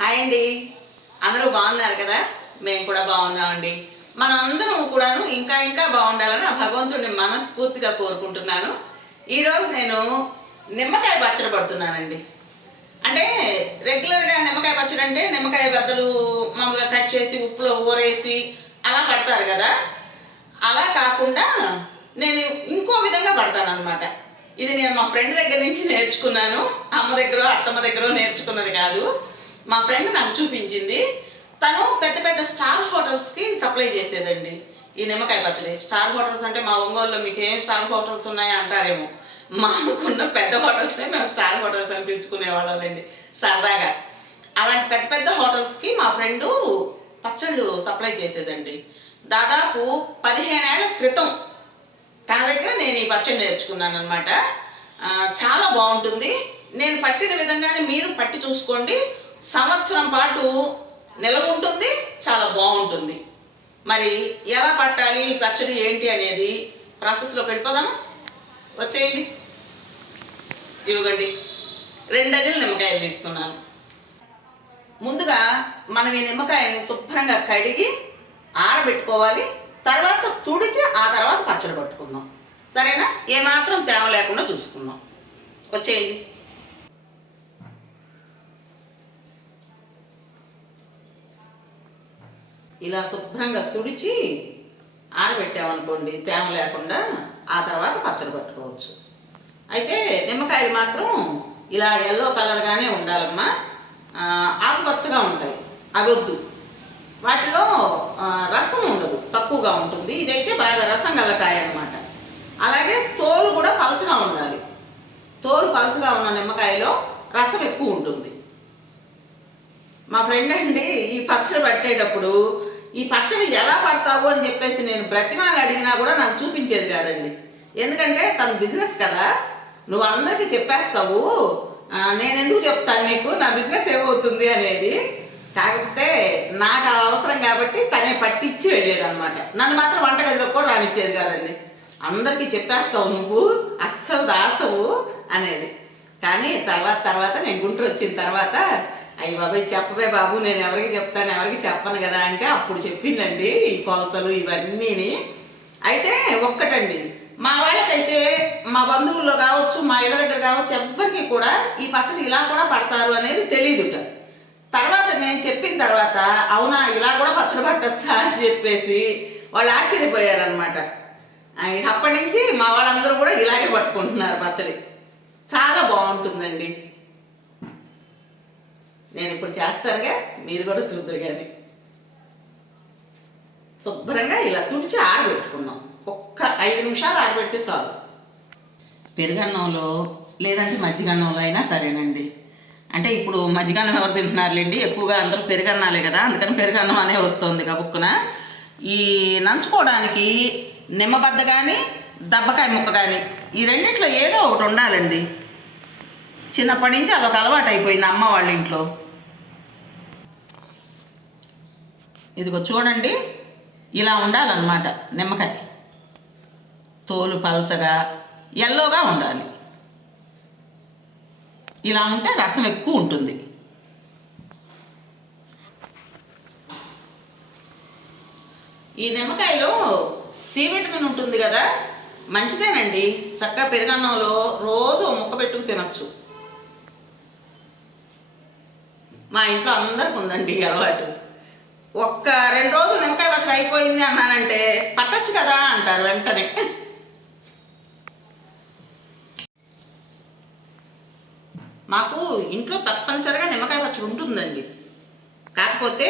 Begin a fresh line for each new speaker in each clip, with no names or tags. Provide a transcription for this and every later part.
Hi అండి. అందరూ బాగున్నారు కదా? మేము కూడా బాగున్నామండి. మనం అందరం కూడాను ఇంకా ఇంకా బాగుండాలని ఆ భగవంతుడిని మనస్ఫూర్తిగా కోరుకుంటున్నాను. ఈరోజు నేను నిమ్మకాయ పచ్చడి పడుతున్నానండి. అంటే రెగ్యులర్గా నిమ్మకాయ పచ్చడి అంటే నిమ్మకాయ బద్దలు మామూలుగా కట్ చేసి ఉప్పులో ఊరేసి అలా పడతారు కదా? అలా కాకుండా నేను ఇంకో విధంగా పడతాను అనమాట ఇది నేను మా ఫ్రెండ్ దగ్గర నుంచి నేర్చుకున్నాను. అమ్మ దగ్గర అత్తమ్మ దగ్గర నేర్చుకున్నది కాదు. మా ఫ్రెండ్ నాకు చూపించింది. తను పెద్ద పెద్ద స్టార్ హోటల్స్కి సప్లై చేసేదండి. ఈ నిమ్మకాయ పచ్చడి. స్టార్ హోటల్స్ అంటే మా ఒంగోలులో మీకు ఏం స్టార్ హోటల్స్ ఉన్నాయో అంటారేమో. మాకున్న పెద్ద హోటల్స్నే మేము స్టార్ హోటల్స్ అని పిలుచుకునే వాళ్ళండి సరదాగా. అలాంటి పెద్ద పెద్ద హోటల్స్కి మా ఫ్రెండు పచ్చళ్ళు సప్లై చేసేదండి. దాదాపు పదిహేనేళ్ళ క్రితం తన దగ్గర నేను ఈ పచ్చడి నేర్చుకున్నాను అనమాట చాలా బాగుంటుంది. నేను పట్టిన విధంగానే మీరు పట్టి చూసుకోండి. సంవత్సరం పాటు నిలవ ఉంటుంది చాలా బాగుంటుంది. మరి ఎలా పట్టాలి పచ్చడి ఏంటి అనేది ప్రాసెస్లోకి వెళ్ళిపోదామా? వచ్చేయండి. ఇవ్వకండి రెండు డజన్లు నిమ్మకాయలు తీసుకున్నాను. ముందుగా మనం ఈ నిమ్మకాయల్ని శుభ్రంగా కడిగి ఆరబెట్టుకోవాలి. తర్వాత తుడిచి ఆ తర్వాత పచ్చడి పట్టుకుందాం సరేనా? ఏమాత్రం తేమ లేకుండా చూసుకుందాం. వచ్చేయండి. ఇలా శుభ్రంగా తుడిచి ఆరబెట్టామనుకోండి తేమ లేకుండా ఆ తర్వాత పచ్చడి పట్టుకోవచ్చు. అయితే నిమ్మకాయలు మాత్రం ఇలా ఎల్లో కలర్గానే ఉండాలమ్మా. ఆకుపచ్చగా ఉంటాయి అవి వాటిలో రసం ఉండదు తక్కువగా ఉంటుంది. ఇదైతే బాగా రసం గల కాయ అనమాట అలాగే తోలు కూడా పలచగా ఉండాలి. తోలు పలచగా ఉన్న నిమ్మకాయలో రసం ఎక్కువ ఉంటుంది. మా ఫ్రెండ్ అండి ఈ పచ్చడి పట్టేటప్పుడు ఈ పచ్చడి ఎలా పడతావు అని చెప్పేసి నేను బ్రతిమాలు అడిగినా కూడా నాకు చూపించేది కాదండి. ఎందుకంటే తను బిజినెస్ కదా. నువ్వు అందరికీ చెప్పేస్తావు. నేను ఎందుకు చెప్తాను నీకు? నా బిజినెస్ ఏమవుతుంది అనేది. కాకపోతే నాకు ఆ అవసరం కాబట్టి తనే పట్టించి వెళ్ళేదన్నమాట. నన్ను మాత్రం వంటగదిలో కూడా రానిచ్చేది కాదండి. అందరికీ చెప్పేస్తావు నువ్వు అస్సలు దాచవు అనేది. కానీ తర్వాత తర్వాత నేను గుంటూరు వచ్చిన తర్వాత అయ్యి బాబాయ్ చెప్పవే బాబు నేను ఎవరికి చెప్తాను ఎవరికి చెప్పను కదా అంటే అప్పుడు చెప్పిందండి ఈ కొలతలు ఇవన్నీని. అయితే ఒక్కటండి మా వాళ్ళకైతే మా బంధువుల్లో కావచ్చు మా ఇళ్ళ దగ్గర కావచ్చు ఎవ్వరికి కూడా ఈ పచ్చడి ఇలా కూడా పడతారు అనేది తెలియదుట తర్వాత నేను చెప్పిన తర్వాత అవునా ఇలా కూడా పచ్చడి పట్టచ్చా అని చెప్పేసి వాళ్ళు ఆశ్చర్యపోయారనమాట అప్పటి నుంచి మా వాళ్ళందరూ కూడా ఇలాగే పట్టుకుంటున్నారు పచ్చడి. చాలా బాగుంటుందండి. నేను ఇప్పుడు చేస్తానుగా మీరు కూడా చూద్దరు కానీ శుభ్రంగా ఇలా తుడిచి ఆరబెట్టుకుందాం. ఒక్క ఐదు నిమిషాలు ఆరబెడితే చాలు. పెరుగన్నంలో లేదంటే మజ్జిగన్నంలో అయినా సరేనండి. అంటే ఇప్పుడు మజ్జిగన్నం ఎవరు తింటున్నారులేండి? ఎక్కువగా అందరూ పెరుగన్నాలే కదా అందుకని పెరుగన్నం అనే వస్తుంది కబుక్కున ఈ నంచుకోవడానికి నిమ్మబద్ద కానీ దబ్బకాయ ముక్క కానీ ఈ రెండిట్లో ఏదో ఒకటి ఉండాలండి. చిన్నప్పటి నుంచి అదొక అలవాటు అయిపోయింది అమ్మ వాళ్ళ ఇంట్లో. ఇదిగో చూడండి ఇలా ఉండాలన్నమాట నిమ్మకాయ. తోలు పలచగా ఎల్లోగా ఉండాలి. ఇలా ఉంటే రసం ఎక్కువ ఉంటుంది. ఈ నిమ్మకాయలో సి విటమిన్ ఉంటుంది కదా మంచిదేనండి. చక్కగా పెరుగన్నంలో రోజు ముక్క పెట్టుకు తినచ్చు. మా ఇంట్లో అందరికి ఉందండి అలవాటు. ఒక్క రెండు రోజులు నిమ్మకాయ పచ్చడి అయిపోయింది అన్నానంటే పట్టచ్చు కదా అంటారు వెంటనే. మాకు ఇంట్లో తప్పనిసరిగా నిమ్మకాయ పచ్చడి ఉంటుందండి. కాకపోతే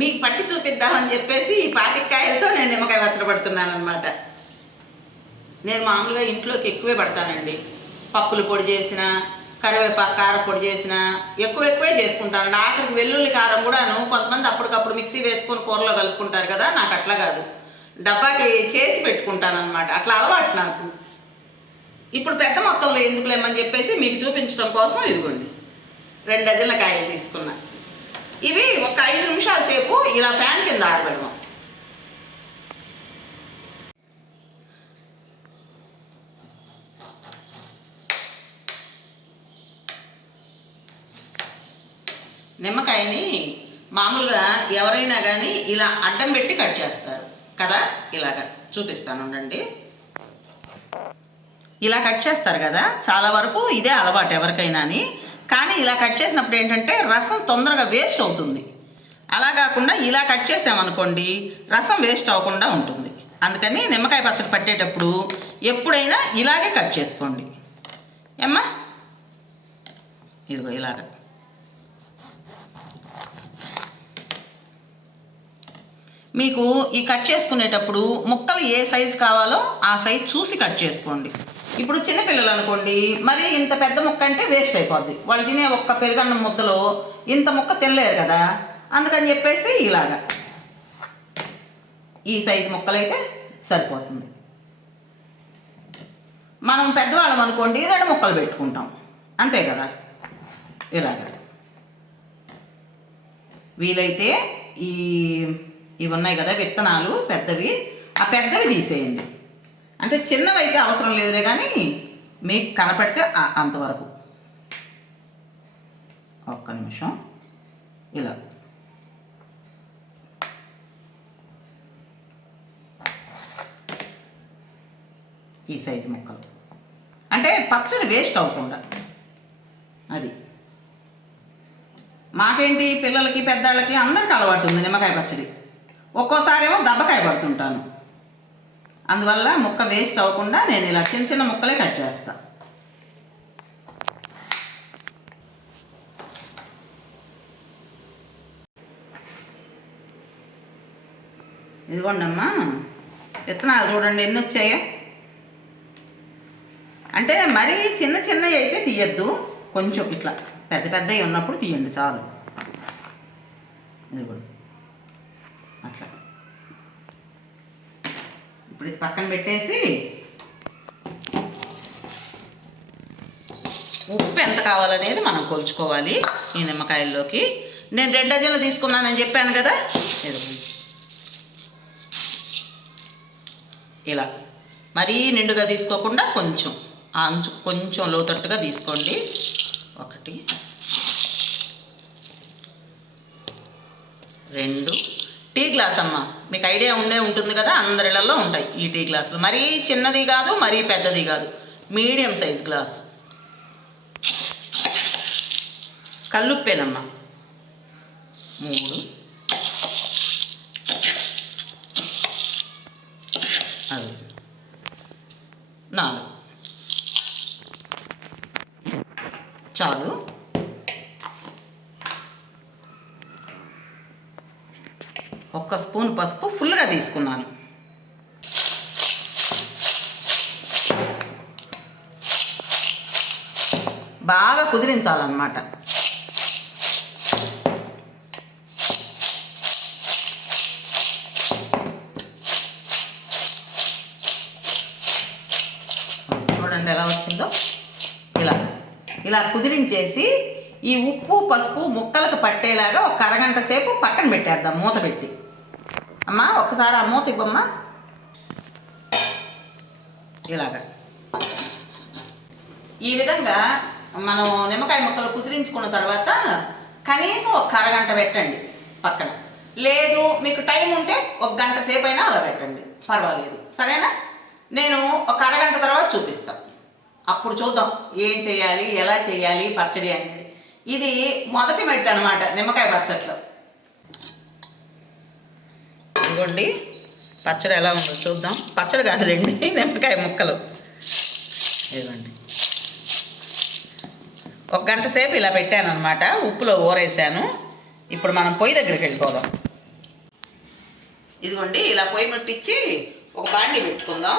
మీకు పట్టి చూపిద్దామని చెప్పేసి ఈ పాతికాయలతో నేను నిమ్మకాయ పచ్చడి పడుతున్నాను అనమాట నేను మామూలుగా ఇంట్లోకి ఎక్కువే పడతానండి. పప్పులు పొడి చేసిన కరివేపాకు కారం పొడి చేసిన ఎక్కువ ఎక్కువే చేసుకుంటాను. ఆఖరికి వెల్లుల్లి కారం కూడాను కొంతమంది అప్పటికప్పుడు మిక్సీ వేసుకొని కూరలో కలుపుకుంటారు కదా నాకు అట్లా కాదు. డబ్బాకి చేసి పెట్టుకుంటాను అనమాట అట్లా అలవాటు నాకు. ఇప్పుడు పెద్ద మొత్తంలో ఎందుకు లేమని చెప్పేసి మీకు చూపించడం కోసం ఇదిగోండి. రెండు డజన్ల కాయలు తీసుకున్నా. ఇవి ఒక ఐదు నిమిషాల సేపు ఇలా ఫ్యాన్ కింద ఆరబెడదాం. నిమ్మకాయని మామూలుగా ఎవరైనా కానీ ఇలా అడ్డం పెట్టి కట్ చేస్తారు. కదా? ఇలాగా చూపిస్తాను ఉండండి. ఇలా కట్ చేస్తారు కదా? చాలా వరకు ఇదే అలవాటు ఎవరికైనా అని కానీ ఇలా కట్ చేసినప్పుడు ఏంటంటే రసం తొందరగా వేస్ట్ అవుతుంది. అలా కాకుండా ఇలా కట్ చేసామనుకోండి రసం వేస్ట్ అవ్వకుండా ఉంటుంది. అందుకని నిమ్మకాయ పచ్చడి పట్టేటప్పుడు ఎప్పుడైనా ఇలాగే కట్ చేసుకోండి. ఏమ్మా? ఇదిగో ఇలాగా. మీకు ఈ కట్ చేసుకునేటప్పుడు ముక్కలు ఏ సైజు కావాలో ఆ సైజు చూసి కట్ చేసుకోండి. ఇప్పుడు చిన్నపిల్లలు అనుకోండి మరి ఇంత పెద్ద ముక్క అంటే వేస్ట్ అయిపోద్ది. వాళ్ళు తినే ఒక్క పెరుగన్న ముద్దలో ఇంత ముక్క తినలేరు కదా. అందుకని చెప్పేసి ఇలాగా. ఈ సైజు ముక్కలైతే సరిపోతుంది. మనం పెద్దవాళ్ళం అనుకోండి రెండు ముక్కలు పెట్టుకుంటాం. అంతే కదా? ఇలాగ. వీలైతే ఈ ఇవి ఉన్నాయి కదా విత్తనాలు పెద్దవి. ఆ పెద్దవి తీసేయండి. అంటే చిన్నవి అయితే అవసరం లేదులే కానీ మీకు కనపడితే అంతవరకు. ఒక్క నిమిషం. ఇలా. ఈ సైజు ముక్కలు. అంటే పచ్చడి వేస్ట్ అవ్వకుండా. అది. మాకేంటి పిల్లలకి పెద్దవాళ్ళకి అందరికి అలవాటు ఉంది నిమ్మకాయ పచ్చడి. ఒక్కోసారి ఏమో దెబ్బకాయ పడుతుంటాను. అందువల్ల ముక్క వేస్ట్ అవ్వకుండా నేను ఇలా చిన్న చిన్న ముక్కలే కట్ చేస్తా. ఇదిగోండమ్మా విత్తనాలు చూడండి ఎన్ని వచ్చాయో. అంటే మరీ చిన్న చిన్నవి అయితే తీయద్దు కొంచెం ఇట్లా పెద్ద పెద్దవి ఉన్నప్పుడు తీయండి చాలు. ఇదిగోండి. ఇప్పుడు ఇది పక్కన పెట్టేసి ఉప్పు ఎంత కావాలనేది మనం కొలుచుకోవాలి ఈ నిమ్మకాయల్లోకి. నేను రెండు డజన్లు తీసుకున్నానని చెప్పాను కదా. ఇలా. మరీ నిండుగా తీసుకోకుండా కొంచెం. ఆ అంచు కొంచెం లోతట్టుగా తీసుకోండి. ఒకటి. రెండు. టీ గ్లాస్ అమ్మ. మీకు ఐడియా ఉండే ఉంటుంది కదా అందరిళ్ళల్లో ఉంటాయి ఈ టీ గ్లాసులు. మరీ చిన్నది కాదు మరీ పెద్దది కాదు. Medium size glass. కల్లుప్పేనమ్మ. మూడు. అది. నాలుగు. చాలు. స్పూన్ పసుపు ఫుల్గా తీసుకున్నాను. బాగా కుదిరించాలన్నమాట. చూడండి ఎలా వచ్చిందో. ఇలా ఇలా కుదిరించేసి ఈ ఉప్పు పసుపు ముక్కలకు పట్టేలాగా ఒక అరగంట సేపు పక్కన పెట్టేద్దాం మూత పెట్టి. అమ్మా ఒక్కసారి ఆ మూత ఇవ్వమ్మా. ఇలాగా. ఈ విధంగా మనం నిమ్మకాయ ముక్కలు కుదిరించుకున్న తర్వాత కనీసం ఒక అరగంట పెట్టండి పక్కన. లేదు మీకు టైం ఉంటే ఒక గంట సేపు అయినా అలా పెట్టండి. పర్వాలేదు. సరేనా? నేను ఒక అరగంట తర్వాత చూపిస్తాను అప్పుడు చూద్దాం ఏం చేయాలి ఎలా చేయాలి పచ్చడి అనేది. ఇది మొదటి మెట్టు అనమాట నిమ్మకాయ పచ్చట్లో. ఇదిగోండి. పచ్చడి ఎలా ఉందో చూద్దాం. పచ్చడి కాదులేండి నిమ్మకాయ ముక్కలు. ఇదిగోండి. ఒక గంట సేపు ఇలా పెట్టాను అనమాట ఉప్పులో ఊరేసాను. ఇప్పుడు మనం పొయ్యి దగ్గరికి వెళ్ళిపోదాం. ఇదిగోండి ఇలా పొయ్యి ముట్టించి ఒక బాండి పెట్టుకుందాం.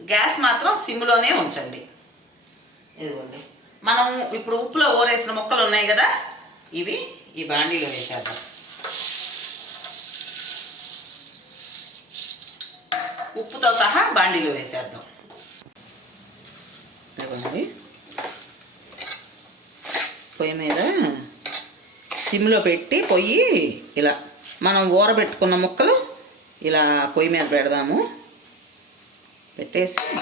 గ్యాస్ మాత్రం సిమ్లోనే ఉంచండి. ఇదిగోండి. మనం ఇప్పుడు ఉప్పులో ఊరేసిన మొక్కలు ఉన్నాయి కదా ఇవి ఈ బాండీలో వేసేద్దాం. ఉప్పుతో సహా బాండీలో వేసేద్దాం. ఇదిగోండి. పొయ్యి మీద సిమ్లో పెట్టి పొయ్యి ఇలా మనం ఊరబెట్టుకున్న ముక్కలు ఇలా పొయ్యి మీద పెడదాము. పెట్టేసి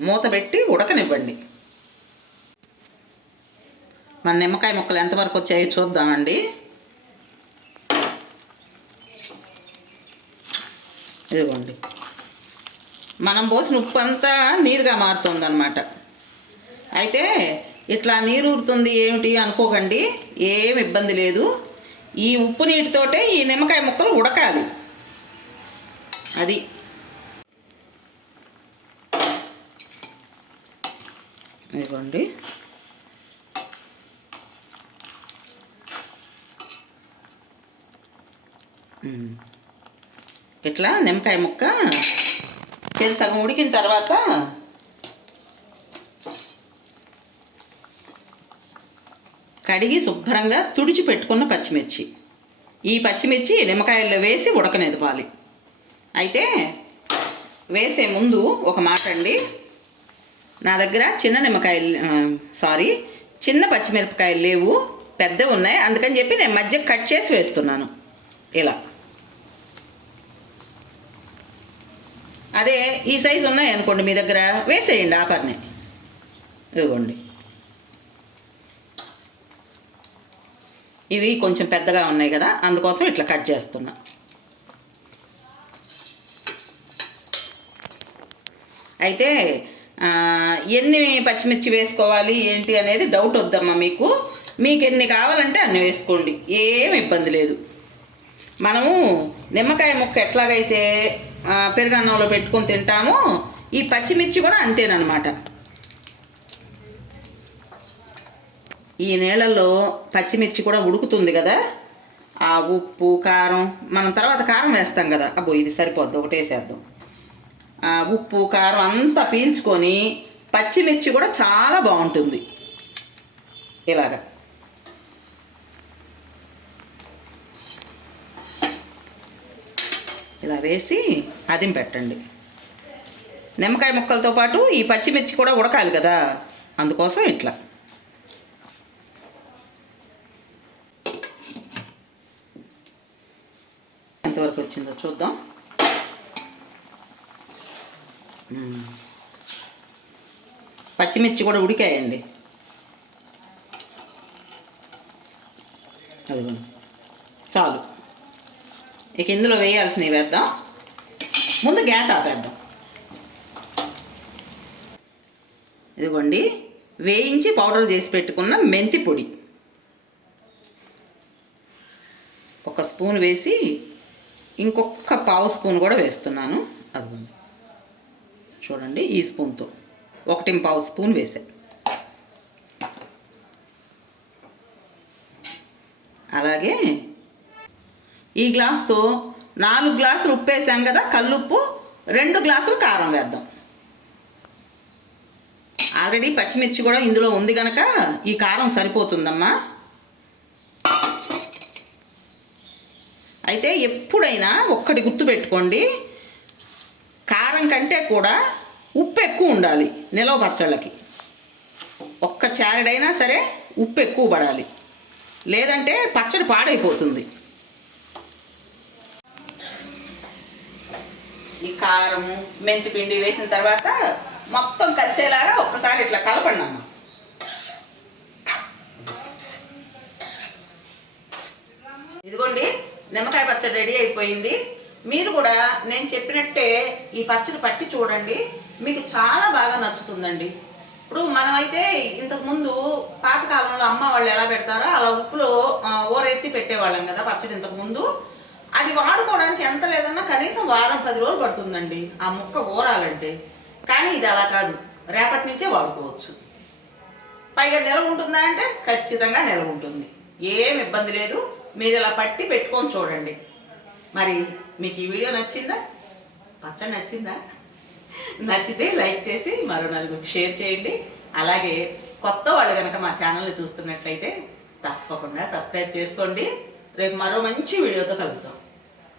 మూత పెట్టి ఉడకనివ్వండి. మన నిమ్మకాయ ముక్కలు ఎంతవరకు వచ్చాయో చూద్దామండి. ఇదిగోండి. మనం పోసిన ఉప్పు అంతా నీరుగా మారుతుందన్నమాట. అయితే ఇట్లా నీరు ఊరుతుంది ఏమిటి అనుకోకండి ఏం ఇబ్బంది లేదు. ఈ ఉప్పు నీటితోటే ఈ నిమ్మకాయ ముక్కలు ఉడకాలి. అది. ఇదిగోండి. ఉమ్. ఇట్లా నిమ్మకాయ ముక్క. చెరి సగం ఉడికిన తర్వాత కడిగి శుభ్రంగా తుడిచి పెట్టుకున్న పచ్చిమిర్చి. ఈ పచ్చిమిర్చి నిమ్మకాయల్లో వేసి ఉడకనివ్వాలి అయితే వేసే ముందు ఒక మాట అండి. నా దగ్గర చిన్న నిమ్మకాయలు సారీ చిన్న పచ్చిమిరపకాయలు లేవు పెద్దవి ఉన్నాయి. అందుకని చెప్పి నేను మధ్య కట్ చేసి వేస్తున్నాను. ఇలా. అదే ఈ సైజు ఉన్నాయి అనుకోండి మీ దగ్గర. వేసేయండి ఆఫర్ని ఇదిగోండి. ఇవి కొంచెం పెద్దగా ఉన్నాయి కదా అందుకోసం ఇట్లా కట్ చేస్తున్నా. అయితే ఎన్ని పచ్చిమిర్చి వేసుకోవాలి ఏంటి అనేది డౌట్ వద్దమ్మా మీకు. మీకు ఎన్ని కావాలంటే అన్ని వేసుకోండి. ఏం ఇబ్బంది లేదు. మనము నిమ్మకాయ ముక్క ఎట్లాగైతే పెరుగన్నంలో పెట్టుకొని తింటామో ఈ పచ్చిమిర్చి కూడా అంతేనమాట ఈ నీళ్ళల్లో పచ్చిమిర్చి కూడా ఉడుకుతుంది కదా? ఆ ఉప్పు కారం మనం తర్వాత కారం వేస్తాం కదా. అబ్బో ఇది సరిపోద్ది ఒకటేసేద్దాం ఆ ఉప్పు కారం అంతా పీల్చుకొని పచ్చిమిర్చి కూడా చాలా బాగుంటుంది. ఇలాగా. ఇలా వేసి అదిం పెట్టండి. నిమ్మకాయ ముక్కలతో పాటు ఈ పచ్చిమిర్చి కూడా ఉడకాలి కదా. అందుకోసం ఇట్లా. ఎంతవరకు వచ్చిందో చూద్దాం. పచ్చిమిర్చి కూడా ఉడికాయండి. అదిగోండి. చాలు. ఇక ఇందులో వేయాల్సినవి వేద్దాం. ముందు గ్యాస్ ఆపేద్దాం. ఇదిగోండి వేయించి పౌడర్ చేసి పెట్టుకున్న మెంతి పొడి. ఒక స్పూన్ వేసి ఇంకొక పావు స్పూన్ కూడా వేస్తున్నాను. అదిగోండి. చూడండి ఈ స్పూన్తో ఒకటి పావు స్పూన్ వేసా. అలాగే ఈ గ్లాస్తో నాలుగు గ్లాసులు ఉప్పు వేసాం కదా కల్లుప్పు రెండు గ్లాసులు కారం వేద్దాం. ఆల్రెడీ పచ్చిమిర్చి కూడా ఇందులో ఉంది కనుక ఈ కారం సరిపోతుందమ్మా. అయితే ఎప్పుడైనా ఒక్కటి గుర్తు పెట్టుకోండి కారం కంటే కూడా ఉప్పు ఎక్కువ ఉండాలి నిలవ పచ్చళ్ళకి. ఒక్క చారడైనా సరే ఉప్పు ఎక్కువ పడాలి. లేదంటే పచ్చడి పాడైపోతుంది. ఈ కారం మెంతిపిండి వేసిన తర్వాత మొత్తం కలిసేలాగా ఒక్కసారి ఇట్లా కలపండి అమ్మ. ఇదిగోండి నిమ్మకాయ పచ్చడి రెడీ అయిపోయింది. మీరు కూడా నేను చెప్పినట్టే ఈ పచ్చడి పట్టి చూడండి మీకు చాలా బాగా నచ్చుతుందండి. ఇప్పుడు మనమైతే ఇంతకుముందు పాతకాలంలో అమ్మ వాళ్ళు ఎలా పెడతారో అలా ఉప్పులో ఆ, ఊరేసి పెట్టేవాళ్ళం కదా పచ్చడి ఇంతకుముందు అది వాడుకోవడానికి ఎంత లేదన్నా కనీసం వారం పది రోజులు పడుతుందండి. ఆ ముక్క ఊరాలంటే కానీ ఇది అలా కాదు. రేపటి నుంచే వాడుకోవచ్చు. పైగా నిలవ ఉంటుందా అంటే ఖచ్చితంగా నిలవ ఉంటుంది. ఏం ఇబ్బంది లేదు. మీరు ఇలా పట్టి పెట్టుకొని చూడండి. మరి మీకు ఈ వీడియో నచ్చిందా? పచ్చడి నచ్చిందా? నచ్చితే లైక్ చేసి మరో నలుగురికి షేర్ చేయండి. అలాగే కొత్త వాళ్ళు కనుక మా ఛానల్ని చూస్తున్నట్లయితే తప్పకుండా సబ్స్క్రైబ్ చేసుకోండి. రేపు మరో మంచి వీడియోతో కలుగుతాం